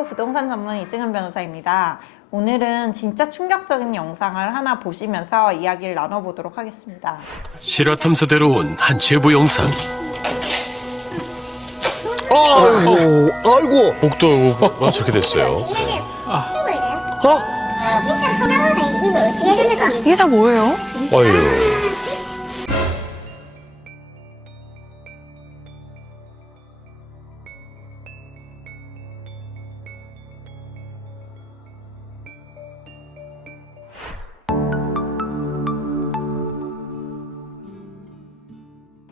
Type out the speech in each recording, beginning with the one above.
안녕하세요. 부동산 전문 이승은 변호사입니다. 오늘은 진짜 충격적인 영상을 하나 보시면서 이야기를 나눠보도록 하겠습니다. 실화 탐사대로 온 한 제보 영상. 아이고. 복도가 저렇게 됐어요. 이게 친구예요? 어? 진짜 하나하나 이거 어떻게 해야 됩니까? 이게 다 뭐예요? 아유.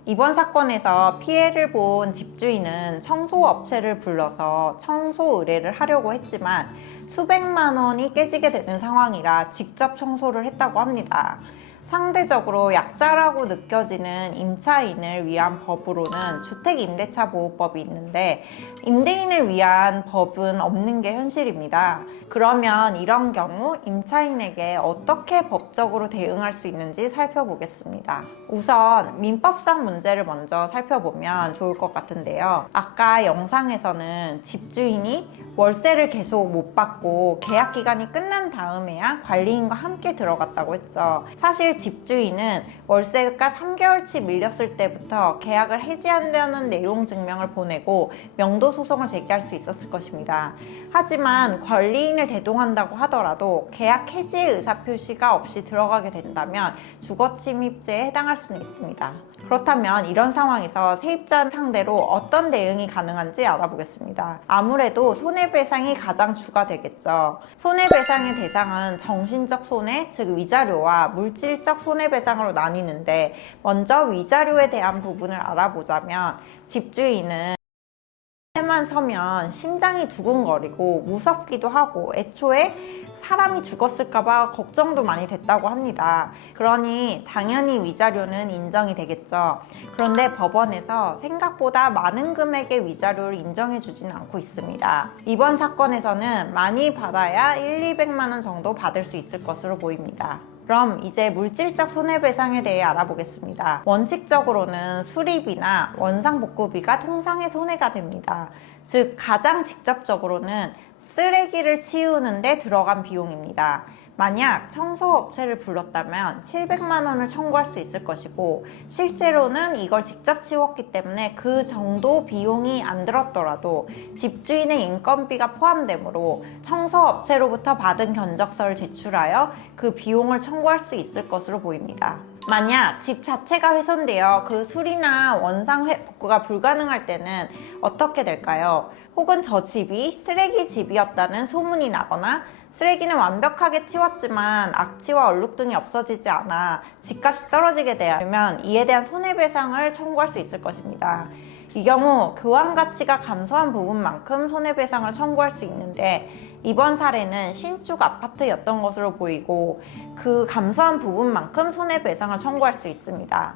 이번 사건에서 피해를 본 집주인은 청소업체를 불러서 청소 의뢰를 하려고 했지만 수백만 원이 깨지게 되는 상황이라 직접 청소를 했다고 합니다. 상대적으로 약자라고 느껴지는 임차인을 위한 법으로는 주택임대차보호법이 있는데 임대인을 위한 법은 없는 게 현실입니다. 그러면 이런 경우 임차인에게 어떻게 법적으로 대응할 수 있는지 살펴보겠습니다. 우선 민법상 문제를 먼저 살펴보면 좋을 것 같은데요. 아까 영상에서는 집주인이 월세를 계속 못 받고 계약 기간이 끝난 다음에야 관리인과 함께 들어갔다고 했죠. 사실 집주인은 월세가 3개월치 밀렸을 때부터 계약을 해지한다는 내용 증명을 보내고 명도 소송을 제기할 수 있었을 것입니다. 하지만 관리인을 대동한다고 하더라도 계약 해지 의사표시가 없이 들어가게 된다면 주거침입죄에 해당할 수는 있습니다. 그렇다면 이런 상황에서 세입자 상대로 어떤 대응이 가능한지 알아보겠습니다. 아무래도 손해배상이 가장 주가 되겠죠. 손해배상의 대상은 정신적 손해, 즉 위자료와 물질적 손해배상으로 나뉘는데 먼저 위자료에 대한 부분을 알아보자면 집주인은 해만 서면 심장이 두근거리고 무섭기도 하고 애초에 사람이 죽었을까봐 걱정도 많이 됐다고 합니다. 그러니 당연히 위자료는 인정이 되겠죠. 그런데 법원에서 생각보다 많은 금액의 위자료를 인정해 주지는 않고 있습니다. 이번 사건에서는 많이 받아야 200만 원 정도 받을 수 있을 것으로 보입니다. 그럼 이제 물질적 손해배상에 대해 알아보겠습니다. 원칙적으로는 수리비나 원상복구비가 통상의 손해가 됩니다. 즉 가장 직접적으로는 쓰레기를 치우는데 들어간 비용입니다. 만약 청소업체를 불렀다면 700만 원을 청구할 수 있을 것이고 실제로는 이걸 직접 치웠기 때문에 그 정도 비용이 안 들었더라도 집주인의 인건비가 포함되므로 청소업체로부터 받은 견적서를 제출하여 그 비용을 청구할 수 있을 것으로 보입니다. 만약 집 자체가 훼손되어 그 수리나 원상 복구가 불가능할 때는 어떻게 될까요? 혹은 저 집이 쓰레기 집이었다는 소문이 나거나 쓰레기는 완벽하게 치웠지만 악취와 얼룩 등이 없어지지 않아 집값이 떨어지게 되면 이에 대한 손해배상을 청구할 수 있을 것입니다. 이 경우 교환 가치가 감소한 부분만큼 손해배상을 청구할 수 있는데 이번 사례는 신축 아파트였던 것으로 보이고 그 감소한 부분만큼 손해배상을 청구할 수 있습니다.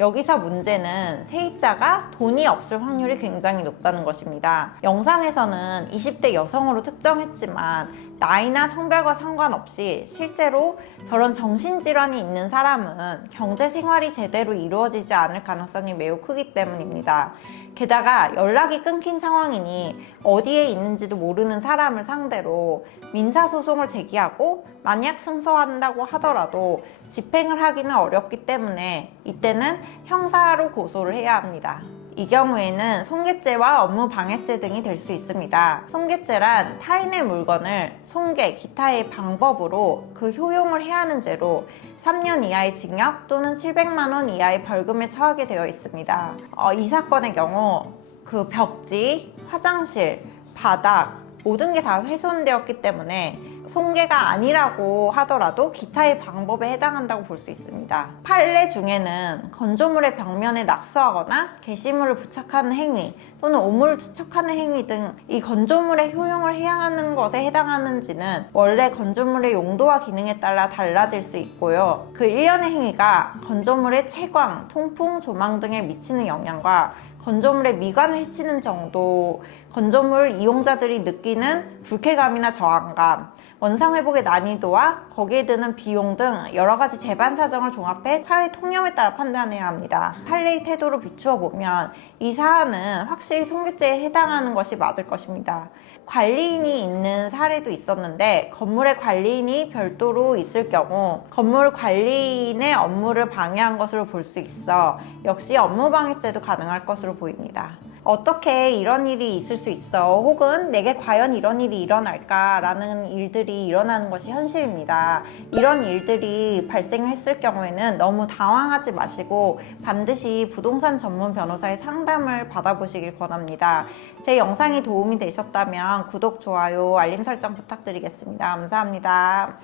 여기서 문제는 세입자가 돈이 없을 확률이 굉장히 높다는 것입니다. 영상에서는 20대 여성으로 특정했지만 나이나 성별과 상관없이 실제로 저런 정신질환이 있는 사람은 경제생활이 제대로 이루어지지 않을 가능성이 매우 크기 때문입니다. 게다가 연락이 끊긴 상황이니 어디에 있는지도 모르는 사람을 상대로 민사소송을 제기하고 만약 승소한다고 하더라도 집행을 하기는 어렵기 때문에 이때는 형사로 고소를 해야 합니다. 이 경우에는 손괴죄와 업무방해죄 등이 될 수 있습니다. 손괴죄란 타인의 물건을 손괴, 기타의 방법으로 그 효용을 해하는 죄로 3년 이하의 징역 또는 700만 원 이하의 벌금에 처하게 되어 있습니다. 이 사건의 경우 그 벽지, 화장실, 바닥 모든 게 다 훼손되었기 때문에 손괴가 아니라고 하더라도 기타의 방법에 해당한다고 볼 수 있습니다. 판례 중에는 건조물의 벽면에 낙서하거나 게시물을 부착하는 행위 또는 오물을 투척하는 행위 등 이 건조물의 효용을 해양하는 것에 해당하는지는 원래 건조물의 용도와 기능에 따라 달라질 수 있고요. 그 일련의 행위가 건조물의 채광, 통풍, 조망 등에 미치는 영향과 건조물의 미관을 해치는 정도, 건조물 이용자들이 느끼는 불쾌감이나 저항감, 원상회복의 난이도와 거기에 드는 비용 등 여러 가지 재반 사정을 종합해 사회 통념에 따라 판단해야 합니다. 판례의 태도로 비추어 보면 이 사안은 확실히 손괴죄에 해당하는 것이 맞을 것입니다. 관리인이 있는 사례도 있었는데 건물에 관리인이 별도로 있을 경우 건물 관리인의 업무를 방해한 것으로 볼 수 있어 역시 업무방해죄도 가능할 것으로 보입니다. 어떻게 이런 일이 있을 수 있어? 혹은 내게 과연 이런 일이 일어날까? 라는 일들이 일어나는 것이 현실입니다. 이런 일들이 발생했을 경우에는 너무 당황하지 마시고 반드시 부동산 전문 변호사의 상담을 받아보시길 권합니다. 제 영상이 도움이 되셨다면 구독, 좋아요, 알림 설정 부탁드리겠습니다. 감사합니다.